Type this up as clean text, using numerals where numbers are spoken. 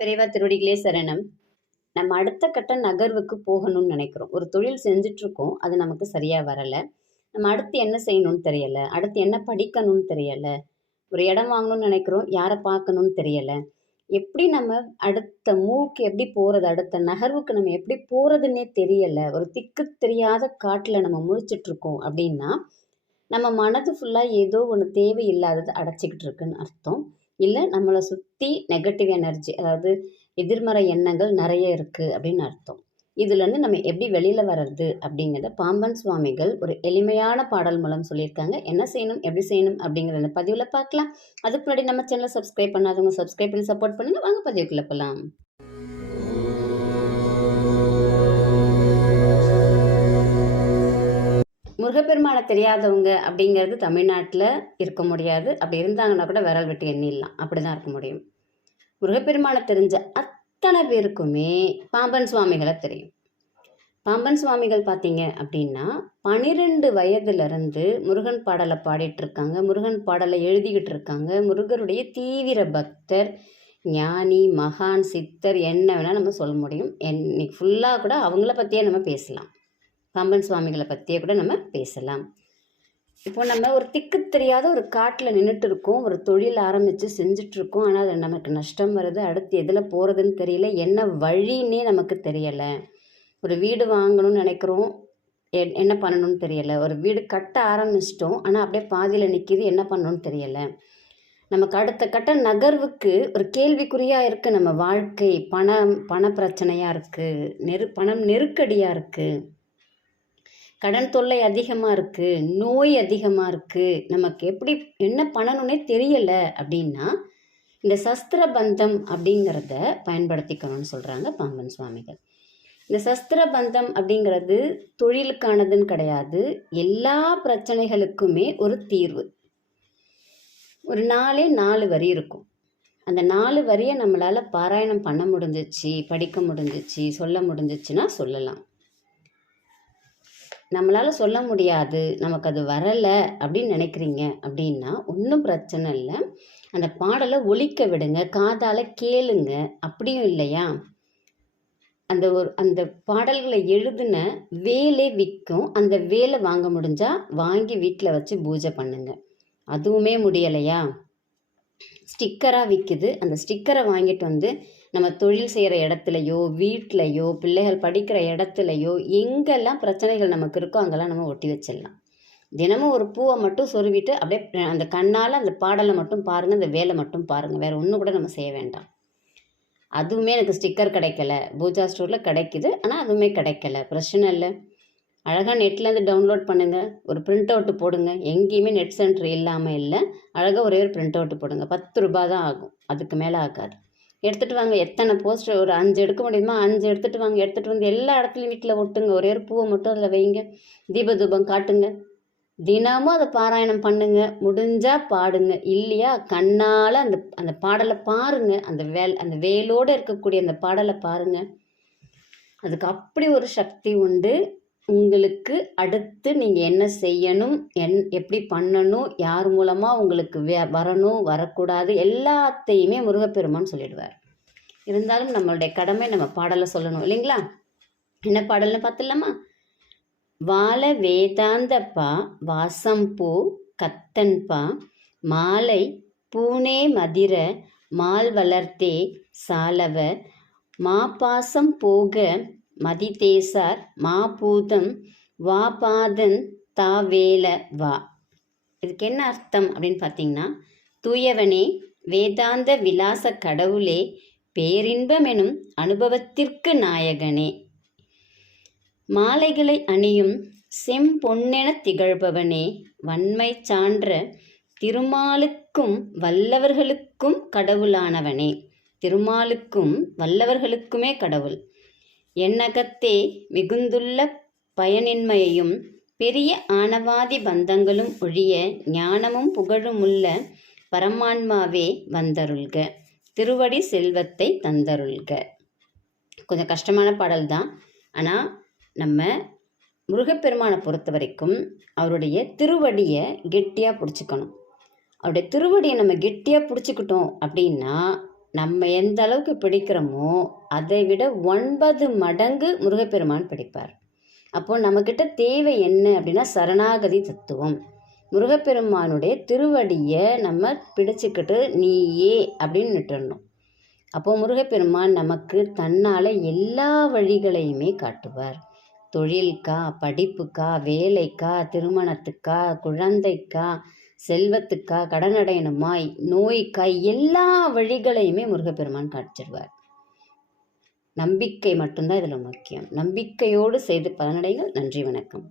பெரியவா திருவடிகளே சரணம். நம்ம அடுத்த கட்ட நகர்வுக்கு போகணும்னு நினைக்கிறோம். ஒரு தொழில் செஞ்சுட்ருக்கோம். அது நமக்கு சரியா வரல. நம்ம அடுத்து என்ன செய்யணும்னு தெரியல. அடுத்து என்ன படிக்கணும்னு தெரியல. ஒரு இடம் வாங்கணும்னு நினைக்கிறோம். யாரை பார்க்கணும்னு தெரியல. எப்படி நம்ம அடுத்த மூவ்க்கு எப்படி போறது? அடுத்த நகர்வுக்கு நம்ம எப்படி போறதுன்னே தெரியல. ஒரு திக்கு தெரியாத காட்டுல நம்ம முழிச்சிட்ருக்கோம் அப்படின்னா, நம்ம மனது ஃபுல்லா ஏதோ ஒண்ணு தேவையில்லாதது அடைச்சுக்கிட்டு இருக்குன்னு அர்த்தம். இல்ல நம்மள சுத்தி நெகட்டிவ் எனர்ஜி, அதாவது எதிர்மறை எண்ணங்கள் நெறைய இருக்கு அப்படின்னு அர்த்தம். இதுலேருந்து நம்ம எப்படி வெளியில வர்றது அப்படிங்கிறத பாம்பன் சுவாமிகள் ஒரு எளிமையான பாடல் மூலம் சொல்லியிருக்காங்க. என்ன செய்யணும், எப்படி செய்யணும் அப்படிங்கிற இந்த பதிவுல பார்க்கலாம். அதுக்கு முன்னாடி நம்ம சேனலை சப்ஸ்கிரைப் பண்ணாதவங்க சப்ஸ்கிரைப் பண்ணி சப்போர்ட் பண்ணுங்க. வாங்க பதிவுக்குள்ள போலாம். முருகப்பெருமானை தெரியாதவங்க அப்படிங்கிறது தமிழ்நாட்டில் இருக்க முடியாது. அப்படி இருந்தாங்கன்னா கூட விரல் விட்டு எண்ணிடலாம். அப்படி தான் இருக்க முடியும். முருகப்பெருமானை தெரிஞ்ச அத்தனை பேருக்குமே பாம்பன் சுவாமிகளை தெரியும். பாம்பன் சுவாமிகள் பார்த்தீங்க அப்படின்னா 12 வயதுலேருந்து முருகன் பாடலை பாடிட்டு இருக்காங்க. முருகன் பாடலை எழுதிக்கிட்டு இருக்காங்க. முருகருடைய தீவிர பக்தர், ஞானி, மகான், சித்தர், என்ன வேணால் நம்ம சொல்ல முடியும். இன்னைக்கு ஃபுல்லாக கூட அவங்கள பற்றியே நம்ம பேசலாம். பாம்பன் சுவாமிகளை பற்றியே கூட நம்ம பேசலாம். இப்போ நம்ம ஒரு திக்கு தெரியாத ஒரு காட்டில் நின்றுட்டு இருக்கோம். ஒரு தொழில் ஆரம்பித்து செஞ்சிட்ருக்கோம். ஆனால் அது நமக்கு நஷ்டம் வருது. அடுத்து எதில் போகிறதுன்னு தெரியல. என்ன வழின்னே நமக்கு தெரியலை. ஒரு வீடு வாங்கணும்னு நினைக்கிறோம். என்ன பண்ணணும்னு தெரியலை. ஒரு வீடு கட்ட ஆரம்பிச்சிட்டோம். ஆனால் அப்படியே பாதியில் நிற்கிது. என்ன பண்ணணும்னு தெரியலை. நமக்கு அடுத்த கட்ட நகர்வுக்கு ஒரு கேள்விக்குறியாக இருக்குது. நம்ம வாழ்க்கை பண பிரச்சனையாக இருக்குது. பணம் நெருக்கடியாக இருக்குது. கடன் தொல்லை அதிகமாக இருக்குது. நோய் அதிகமாக இருக்குது. நமக்கு எப்படி என்ன பண்ணணுன்னே தெரியலை அப்படின்னா, இந்த சஸ்திர பந்தம் அப்படிங்கிறத பயன்படுத்திக்கணும்னு சொல்கிறாங்க பாம்பன் சுவாமிகள். இந்த சஸ்திர பந்தம் அப்படிங்கிறது தொழிலுக்கானதுன்னு கிடையாது. எல்லா பிரச்சனைகளுக்குமே ஒரு தீர்வு. ஒரு 4 வரி இருக்கும். அந்த 4 வரியை நம்மளால் பாராயணம் பண்ண முடிஞ்சிச்சு, படிக்க முடிஞ்சிச்சு, சொல்ல முடிஞ்சிச்சுன்னா சொல்லலாம். நம்மளால் சொல்ல முடியாது, நமக்கு அது வரலை அப்படின்னு நினைக்கிறீங்க அப்படின்னா ஒன்றும் பிரச்சனை இல்லை. அந்த பாடலை ஒலிக்க விடுங்க, காதால் கேளுங்க. அப்படியும் இல்லையா, அந்த பாடல்களை எழுதின வேலை விற்கும். அந்த வேலை வாங்க முடிஞ்சால் வாங்கி வீட்டில் வச்சு பூஜை பண்ணுங்க. அதுவுமே முடியலையா, ஸ்டிக்கராக விற்குது. அந்த ஸ்டிக்கரை வாங்கிட்டு வந்து நம்ம தொழில் செய்கிற இடத்துலையோ, வீட்லையோ, பிள்ளைகள் படிக்கிற இடத்துலையோ, எங்கெல்லாம் பிரச்சனைகள் நமக்கு இருக்கோ அங்கெல்லாம் நம்ம ஒட்டி வச்சிடலாம். தினமும் ஒரு பூவை மட்டும் சொருவிட்டு அப்படியே அந்த கண்ணால் அந்த பாடலை மட்டும் பாருங்கள், அந்த வேலை மட்டும் பாருங்கள். வேறு ஒன்றும் கூட நம்ம செய்ய வேண்டாம். அதுவுமே எனக்கு ஸ்டிக்கர் கிடைக்கல, பூஜா ஸ்டோரில் கிடைக்குது, ஆனால் அதுவுமே கிடைக்கல, பிரச்சனை இல்லை. அழகாக நெட்லேருந்து டவுன்லோட் பண்ணுங்கள். ஒரு பிரிண்ட் அவுட்டு போடுங்க. எங்கேயுமே நெட் சென்டர் இல்லாமல் இல்லை. அழகாக ஒரே ஒரு பிரிண்ட் அவுட்டு போடுங்க. 10 ரூபா தான் ஆகும், அதுக்கு மேலே ஆகாது. எடுத்துகிட்டு வாங்க. எத்தனை போஸ்டர், ஒரு 5 எடுக்க முடியுமா 5 எடுத்துகிட்டு வாங்க. எடுத்துகிட்டு வந்து எல்லா இடத்துலையும் வீட்டில் ஒட்டுங்க. ஒரே ஒரு பூவை மட்டும் அதில் வைங்க. தீபதூபம் காட்டுங்க. தினமும் அதை பாராயணம் பண்ணுங்க. முடிஞ்சால் பாடுங்க. இல்லையா, கண்ணால் அந்த பாடலை பாருங்கள். அந்த வேலோடு இருக்கக்கூடிய அந்த பாடலை பாருங்கள். அதுக்கு அப்படி ஒரு சக்தி உண்டு. உங்களுக்கு அடுத்து நீங்கள் என்ன செய்யணும், எப்படி பண்ணணும், யார் மூலமாக உங்களுக்கு வரணும், வரக்கூடாது, எல்லாத்தையுமே முருகப்பெருமான் சொல்லிடுவார். இருந்தாலும் நம்மளுடைய கடமை நம்ம பாடலை சொல்லணும் இல்லைங்களா. என்ன பாடல்னு பார்த்துடலாமா. வாழ வேதாந்தப்பா வாசம்பூ கத்தன்பா மாலை பூனே மதிர மால் வளர்த்தே சாலவ மாபாசம் போக மதிதேசார் மாபூதம் வாபாதன் தாவேல வா. இதுக்கு என்ன அர்த்தம் அப்படின்னு பார்த்தீங்கன்னா, தூயவனே, வேதாந்த விலாச கடவுளே, பேரின்பம் எனும் அனுபவத்திற்கு நாயகனே, மாலைகளை அணியும் செம்பொன்னென திகழ்பவனே, வன்மை சான்ற திருமாலுக்கும் வல்லவர்களுக்கும் கடவுளானவனே. திருமாலுக்கும் வல்லவர்களுக்குமே கடவுள். எண்ணகத்தே மிகுந்துள்ள பயனின்மையையும் பெரிய ஆணவாதி பந்தங்களும் ஒழிய ஞானமும் புகழுமுள்ள பரமான்மாவே வந்தருள்க, திருவடி செல்வத்தை தந்தருள்க. கொஞ்சம் கஷ்டமான பாடல் தான். ஆனால் நம்ம முருகப்பெருமானை பொறுத்த வரைக்கும் அவருடைய திருவடியை கெட்டியாக பிடிச்சிக்கணும். அவருடைய திருவடியை நம்ம கெட்டியாக பிடிச்சிக்கிட்டோம் அப்படின்னா நம்ம எந்த அளவுக்கு பிடிக்கிறோமோ அதை விட 9 மடங்கு முருகப்பெருமான் பிடிப்பார். அப்போ நம்மக்கிட்ட தேவை என்ன அப்படின்னா சரணாகதி தத்துவம். முருகப்பெருமானுடைய திருவடியை நம்ம பிடிச்சிக்கிட்டு நீயே அப்படின்னு விட்டுடணும். அப்போது முருகப்பெருமான் நமக்கு தன்னால் எல்லா வழிகளையுமே காட்டுவார். தொழிலுக்கா, படிப்புக்கா, வேலைக்கா, திருமணத்துக்கா, குழந்தைக்கா, செல்வத்துக்கா, கடனடையணுமா, நோய்க்கா, எல்லா வழிகளையுமே முருகப்பெருமான் காட்டிடுவார். நம்பிக்கை மட்டும்தான் இதில் முக்கியம். நம்பிக்கையோடு செய்து பலனடைங்கள். நன்றி, வணக்கம்.